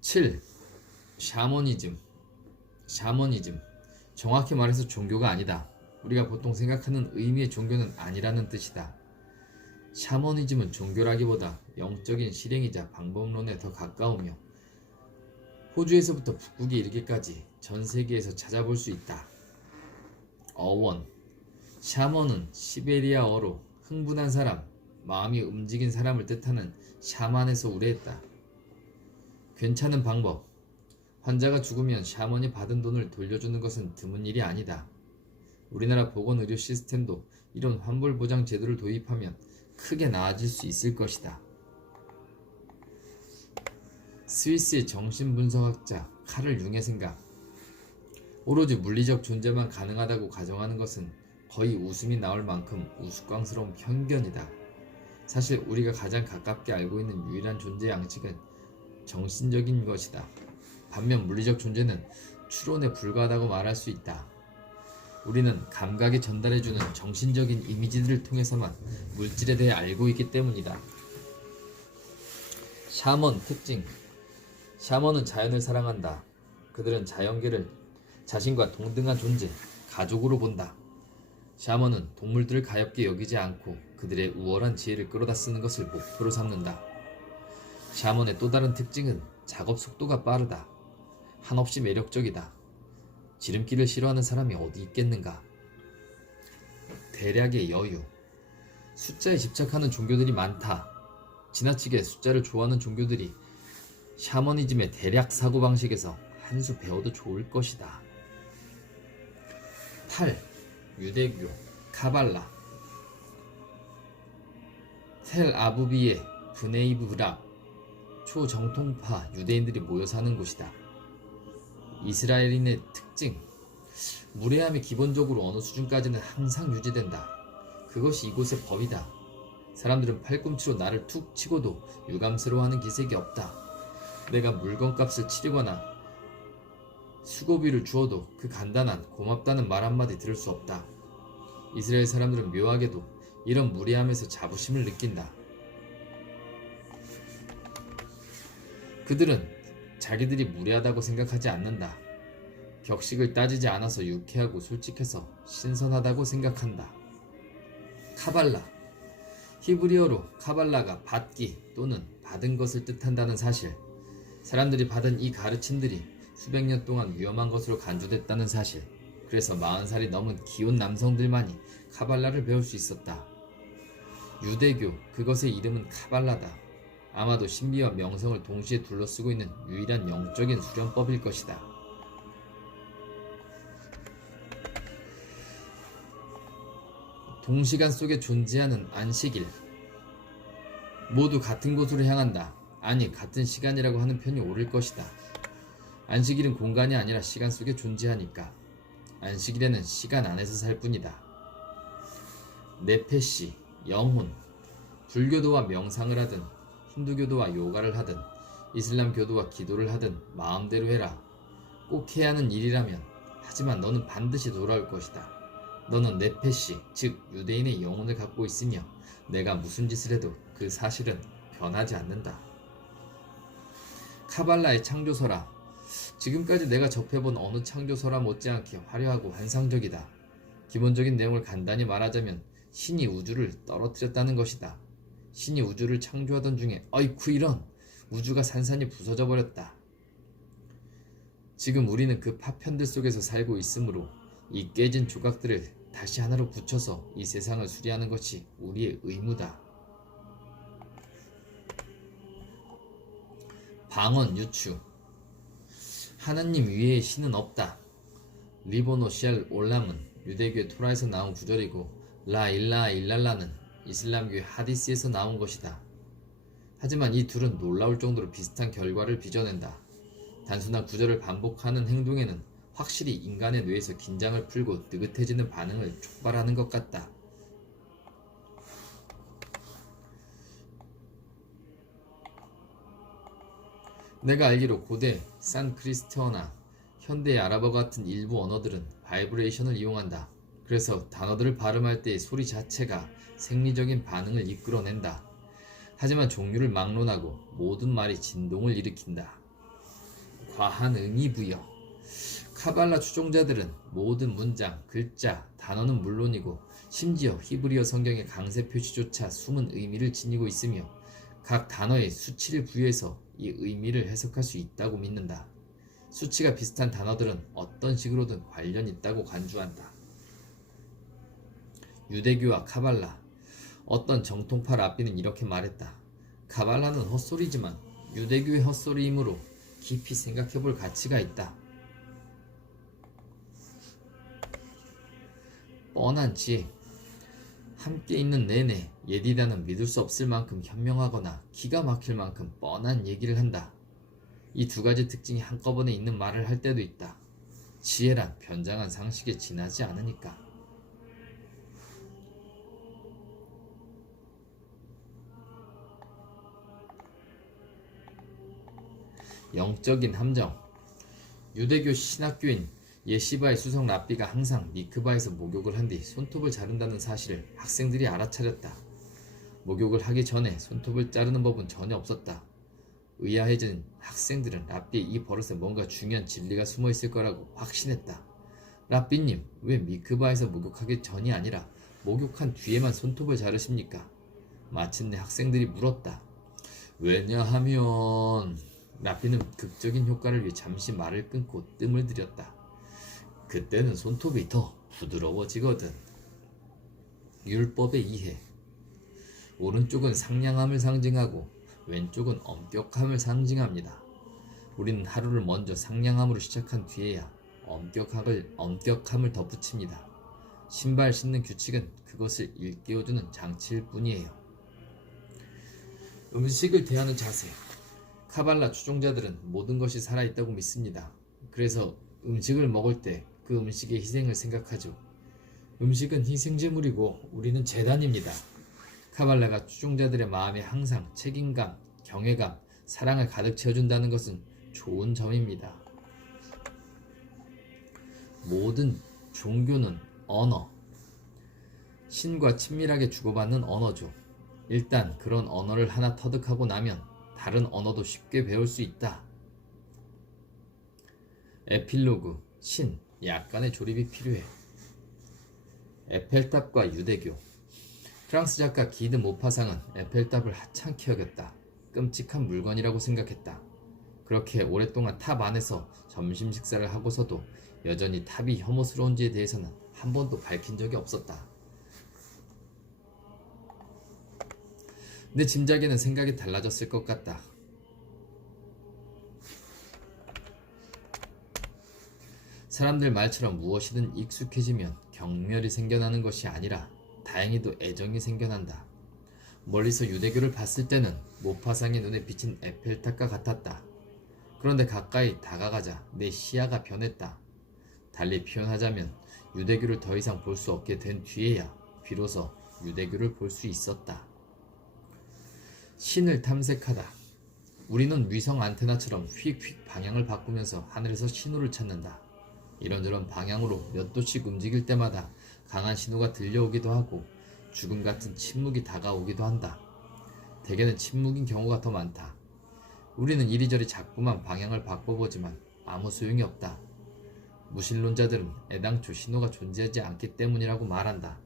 7. 샤머니즘. 정확히 말해서 종교가 아니다. 우리가 보통 생각하는 의미의 종교는 아니라는 뜻이다. 샤머니즘은 종교라기보다 영적인 실행이자 방법론에 더 가까우며 호주에서부터 북극에 이르기까지 전 세계에서 찾아볼 수 있다. 어원. 샤먼은 시베리아어로 흥분한 사람, 마음이 움직인 사람을 뜻하는 샤만에서 우래했다. 괜찮은 방법. 환자가 죽으면 샤먼이 받은 돈을 돌려주는 것은 드문 일이 아니다. 우리나라 보건의료 시스템도 이런 환불보장 제도를 도입하면 크게 나아질 수 있을 것이다. 스위스의 정신분석학자 카를 융의 생각. 오로지 물리적 존재만 가능하다고 가정하는 것은 거의 웃음이 나올 만큼 우스꽝스러운 편견이다. 사실 우리가 가장 가깝게 알고 있는 유일한 존재 양식은 정신적인 것이다. 반면 물리적 존재는 추론에 불과하다고 말할 수 있다. 우리는 감각에 전달해주는 정신적인 이미지들을 통해서만 물질에 대해 알고 있기 때문이다. 샤먼 특징. 샤먼은 자연을 사랑한다. 그들은 자연계를 자신과 동등한 존재, 가족으로 본다. 샤먼은 동물들을 가엽게 여기지 않고 그들의 우월한 지혜를 끌어다 쓰는 것을 목표로 삼는다. 샤먼의 또 다른 특징은 작업 속도가 빠르다. 한없이 매력적이다. 지름길을 싫어하는 사람이 어디 있겠는가. 대략의 여유. 숫자에 집착하는 종교들이 많다. 지나치게 숫자를 좋아하는 종교들이 샤머니즘의 대략 사고방식에서 한 수 배워도 좋을 것이다. 탈, 유대교, 카발라. 텔 아부비의 브네이 브락, 초정통파 유대인들이 모여 사는 곳이다. 이스라엘인의 특징. 무례함이 기본적으로 어느 수준까지는 항상 유지된다. 그것이 이곳의 법이다. 사람들은 팔꿈치로 나를 툭 치고도 유감스러워하는 기색이 없다. 내가 물건값을 치르거나 수고비를 주어도 그 간단한 고맙다는 말 한마디 들을 수 없다. 이스라엘 사람들은 묘하게도 이런 무례함에서 자부심을 느낀다. 그들은 자기들이 무례하다고 생각하지 않는다. 격식을 따지지 않아서 유쾌하고 솔직해서 신선하다고 생각한다. 카발라. 히브리어로 카발라가 받기 또는 받은 것을 뜻한다는 사실. 사람들이 받은 이 가르침들이 수백 년 동안 위험한 것으로 간주됐다는 사실. 그래서 40살이 넘은 기혼 남성들만이 카발라를 배울 수 있었다. 유대교, 그것의 이름은 카발라다. 아마도 신비와 명성을 동시에 둘러쓰고 있는 유일한 영적인 수련법일 것이다. 동시간 속에 존재하는 안식일. 모두 같은 곳으로 향한다. 아니, 같은 시간이라고 하는 편이 옳을 것이다. 안식일은 공간이 아니라 시간 속에 존재하니까. 안식일에는 시간 안에서 살 뿐이다. 네페시, 영혼. 불교도와 명상을 하든 힌두교도와 요가를 하든 이슬람교도와 기도를 하든 마음대로 해라. 꼭 해야 하는 일이라면. 하지만 너는 반드시 돌아올 것이다. 너는 네페시, 즉 유대인의 영혼을 갖고 있으며 내가 무슨 짓을 해도 그 사실은 변하지 않는다. 카발라의 창조설화. 지금까지 내가 접해본 어느 창조설화 못지않게 화려하고 환상적이다. 기본적인 내용을 간단히 말하자면 신이 우주를 떨어뜨렸다는 것이다. 신이 우주를 창조하던 중에 어이쿠 이런! 우주가 산산이 부서져 버렸다. 지금 우리는 그 파편들 속에서 살고 있으므로 이 깨진 조각들을 다시 하나로 붙여서 이 세상을 수리하는 것이 우리의 의무다. 방언 유추. 하나님 위에 신은 없다. 리보노 샬 올람은 유대교의 토라에서 나온 구절이고 라 일라 일랄라는 이슬람교의 하디스에서 나온 것이다. 하지만 이 둘은 놀라울 정도로 비슷한 결과를 빚어낸다. 단순한 구절을 반복하는 행동에는 확실히 인간의 뇌에서 긴장을 풀고 느긋해지는 반응을 촉발하는 것 같다. 내가 알기로 고대 산크리스트어나 현대의 아랍어 같은 일부 언어들은 바이브레이션을 이용한다. 그래서 단어들을 발음할 때의 소리 자체가 생리적인 반응을 이끌어낸다. 하지만 종류를 막론하고 모든 말이 진동을 일으킨다. 과한 의미부여. 카발라 추종자들은 모든 문장, 글자, 단어는 물론이고 심지어 히브리어 성경의 강세 표시조차 숨은 의미를 지니고 있으며 각 단어에 수치를 부여해서 이 의미를 해석할 수 있다고 믿는다. 수치가 비슷한 단어들은 어떤 식으로든 관련이 있다고 간주한다. 유대교와 카발라. 어떤 정통파 랍비는 이렇게 말했다. 카발라는 헛소리지만 유대교의 헛소리이므로 깊이 생각해볼 가치가 있다. 뻔한 지혜. 함께 있는 내내 예디다는 믿을 수 없을 만큼 현명하거나 기가 막힐 만큼 뻔한 얘기를 한다. 이 두 가지 특징이 한꺼번에 있는 말을 할 때도 있다. 지혜란 변장한 상식에 지나지 않으니까. 영적인 함정. 유대교 신학교인 예시바의 수석 랍비가 항상 미크바에서 목욕을 한 뒤 손톱을 자른다는 사실을 학생들이 알아차렸다. 목욕을 하기 전에 손톱을 자르는 법은 전혀 없었다. 의아해진 학생들은 랍비의 이 버릇에 뭔가 중요한 진리가 숨어 있을 거라고 확신했다. 랍비님, 왜 미크바에서 목욕하기 전이 아니라 목욕한 뒤에만 손톱을 자르십니까? 마침내 학생들이 물었다. 왜냐하면... 랍비는 극적인 효과를 위해 잠시 말을 끊고 뜸을 들였다. 그때는 손톱이 더 부드러워지거든. 율법의 이해. 오른쪽은 상냥함을 상징하고 왼쪽은 엄격함을 상징합니다. 우리는 하루를 먼저 상냥함으로 시작한 뒤에야 엄격함을 덧붙입니다. 신발 신는 규칙은 그것을 일깨워주는 장치일 뿐이에요. 음식을 대하는 자세. 카발라 추종자들은 모든 것이 살아있다고 믿습니다. 그래서 음식을 먹을 때 그 음식의 희생을 생각하죠. 음식은 희생제물이고 우리는 제단입니다. 카발라가 추종자들의 마음에 항상 책임감, 경외감, 사랑을 가득 채워준다는 것은 좋은 점입니다. 모든 종교는 언어, 신과 친밀하게 주고받는 언어죠. 일단 그런 언어를 하나 터득하고 나면 다른 언어도 쉽게 배울 수 있다. 에필로그, 신, 약간의 조립이 필요해. 에펠탑과 유대교. 프랑스 작가 기드 모파상은 에펠탑을 하찮게 여겼다. 끔찍한 물건이라고 생각했다. 그렇게 오랫동안 탑 안에서 점심 식사를 하고서도 여전히 탑이 혐오스러운지에 대해서는 한 번도 밝힌 적이 없었다. 내 짐작에는 생각이 달라졌을 것 같다. 사람들 말처럼 무엇이든 익숙해지면 경멸이 생겨나는 것이 아니라 다행히도 애정이 생겨난다. 멀리서 유대교를 봤을 때는 모파상의 눈에 비친 에펠탑과 같았다. 그런데 가까이 다가가자 내 시야가 변했다. 달리 표현하자면 유대교를 더 이상 볼 수 없게 된 뒤에야 비로소 유대교를 볼 수 있었다. 신을 탐색하다. 우리는 위성 안테나처럼 휙휙 방향을 바꾸면서 하늘에서 신호를 찾는다. 이런저런 방향으로 몇 도씩 움직일 때마다 강한 신호가 들려오기도 하고 죽음 같은 침묵이 다가오기도 한다. 대개는 침묵인 경우가 더 많다. 우리는 이리저리 자꾸만 방향을 바꿔보지만 아무 소용이 없다. 무신론자들은 애당초 신호가 존재하지 않기 때문이라고 말한다.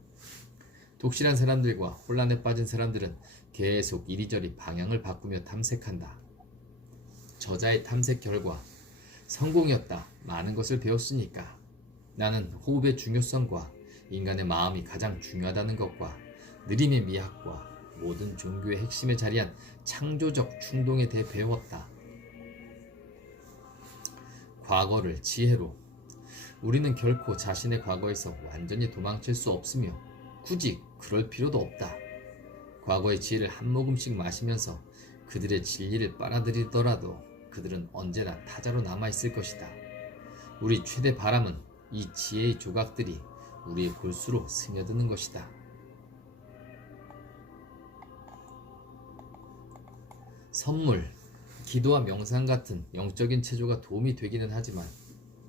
독실한 사람들과 혼란에 빠진 사람들은 계속 이리저리 방향을 바꾸며 탐색한다. 저자의 탐색 결과 성공이었다. 많은 것을 배웠으니까. 나는 호흡의 중요성과 인간의 마음이 가장 중요하다는 것과 느림의 미학과 모든 종교의 핵심에 자리한 창조적 충동에 대해 배웠다. 과거를 지혜로. 우리는 결코 자신의 과거에서 완전히 도망칠 수 없으며 굳이 그럴 필요도 없다. 과거의 지혜를 한 모금씩 마시면서 그들의 진리를 빨아들이더라도 그들은 언제나 타자로 남아있을 것이다. 우리 최대 바람은 이 지혜의 조각들이 우리의 골수로 스며드는 것이다. 선물, 기도와 명상 같은 영적인 체조가 도움이 되기는 하지만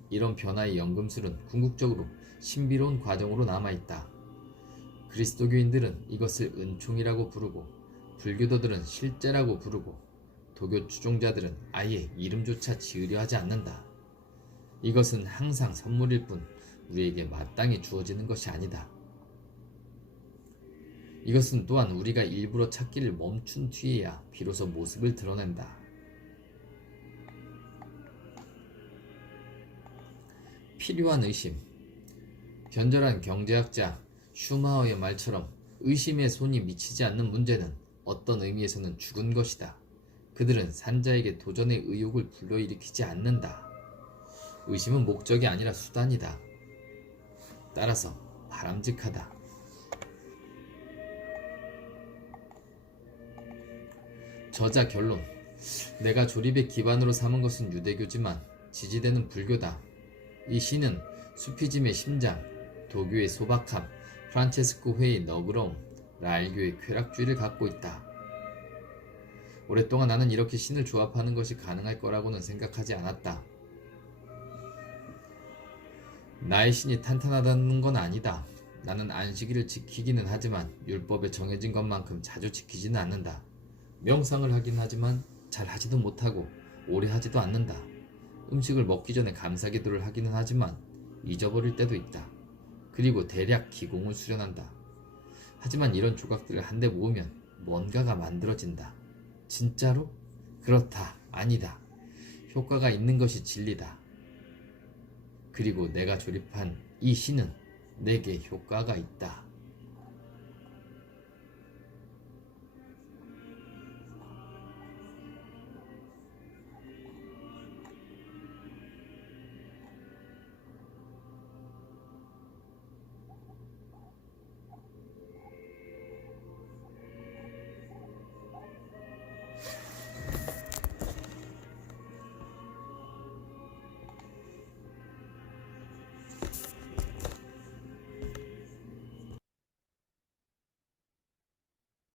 이런 변화의 연금술은 궁극적으로 신비로운 과정으로 남아있다. 그리스도교인들은 이것을 은총이라고 부르고 불교도들은 실제라고 부르고 도교 추종자들은 아예 이름조차 지으려 하지 않는다. 이것은 항상 선물일 뿐 우리에게 마땅히 주어지는 것이 아니다. 이것은 또한 우리가 일부러 찾기를 멈춘 뒤에야 비로소 모습을 드러낸다. 필요한 의심. 견절한 경제학자 슈마허의 말처럼 의심의 손이 미치지 않는 문제는 어떤 의미에서는 죽은 것이다. 그들은 산자에게 도전의 의욕을 불러일으키지 않는다. 의심은 목적이 아니라 수단이다. 따라서 바람직하다. 저자 결론. 내가 조립의 기반으로 삼은 것은 유대교지만 지지대는 불교다. 이 시는 수피즘의 심장, 도교의 소박함, 프란체스코 회의 너그러움, 라알교의 쾌락주의를 갖고 있다. 오랫동안 나는 이렇게 신을 조합하는 것이 가능할 거라고는 생각하지 않았다. 나의 신이 탄탄하다는 건 아니다. 나는 안식일을 지키기는 하지만 율법에 정해진 것만큼 자주 지키지는 않는다. 명상을 하긴 하지만 잘 하지도 못하고 오래 하지도 않는다. 음식을 먹기 전에 감사기도를 하기는 하지만 잊어버릴 때도 있다. 그리고 대략 기공을 수련한다. 하지만 이런 조각들을 한데 모으면 뭔가가 만들어진다. 진짜로? 그렇다. 아니다. 효과가 있는 것이 진리다. 그리고 내가 조립한 이 신은 내게 효과가 있다.